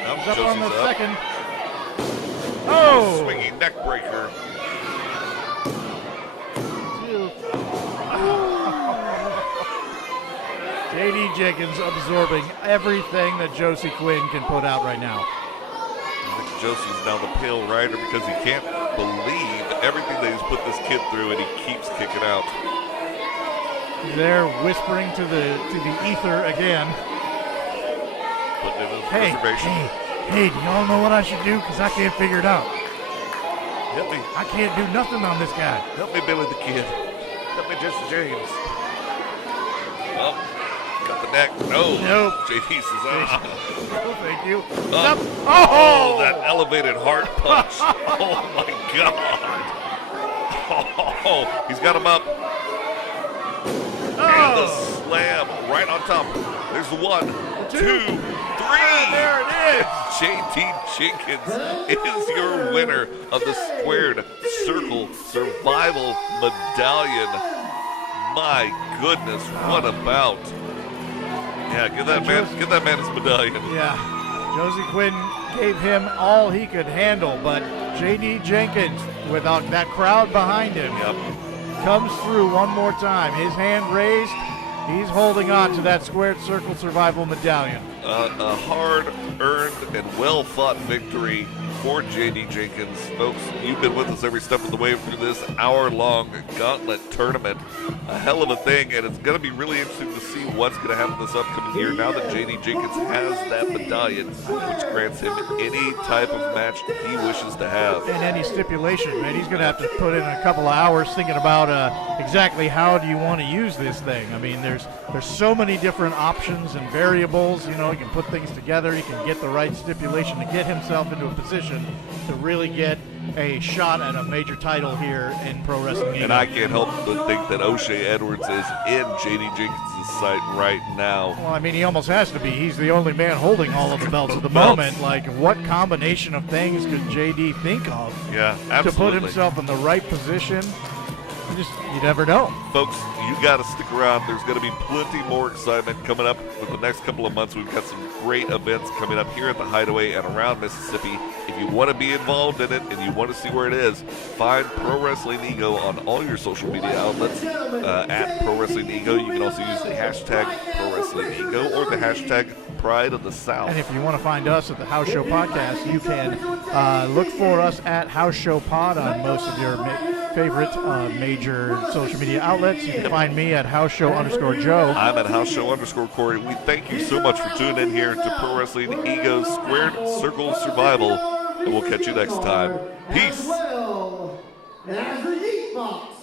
He's up on the second. Oh! Swinging neck breaker. J.D. Jenkins absorbing everything that Josie Quinn can put out right now. I think Josie's now the pale rider because he can't believe everything that he's put this kid through, and he keeps kicking out. He's there whispering to the ether again. Putting in his reservation. Hey, do y'all know what I should do? Because I can't figure it out. Help me. I can't do nothing on this guy. Help me, Billy the Kid. Help me, Jesse James. Well, got the neck. No. Nope. JD says, ah. No, thank you. Oh, that elevated heart punch. Oh, my God. Oh, he's got him up. And the slam right on top. There's the 1, 2, 3. There it is. JD Jenkins is your winner of the Squared Circle Survival Medallion. My goodness, what a bout. Yeah, give that man his medallion. Yeah. Josie Quinn gave him all he could handle, but J.D. Jenkins, without that crowd behind him, comes through one more time. His hand raised. He's holding on to that Squared Circle Survival Medallion. A hard-earned and well-fought victory for J.D. Jenkins. Folks, you've been with us every step of the way through this hour-long Gauntlet tournament. A hell of a thing, and it's going to be really interesting to see what's going to happen this upcoming year now that J.D. Jenkins has that medallion, which grants him any type of match he wishes to have. And any stipulation, man. He's going to have to put in a couple of hours thinking about exactly how do you want to use this thing. I mean, there's so many different options and variables. You know, he can put things together. He can get the right stipulation to get himself into a position to really get a shot at a major title here in Pro Wrestling. And I can't help but think that O'Shea Edwards is in J.D. Jenkins' sight right now. Well, I mean, he almost has to be. He's the only man holding all of the belts at the moment. Like, what combination of things could J.D. think of to put himself in the right position? You never know. Folks, you got to stick around. There's going to be plenty more excitement coming up with the next couple of months. We've got some great events coming up here at the Hideaway and around Mississippi. If you want to be involved in it and you want to see where it is, find Pro Wrestling Ego on all your social media outlets at Pro Wrestling Ego. You can also use the hashtag Pro Wrestling Ego or the hashtag Pride of the South. And if you want to find us at the House Show Podcast, you can look for us at House Show Pod on most of your favorite major social media outlets. You can find me at House Show_Joe. I'm at House Show_Corey. We thank you so much for tuning in here to Pro Wrestling Ego's Squared Circle Survival, and we'll catch you next time. Peace. As the Yeet Box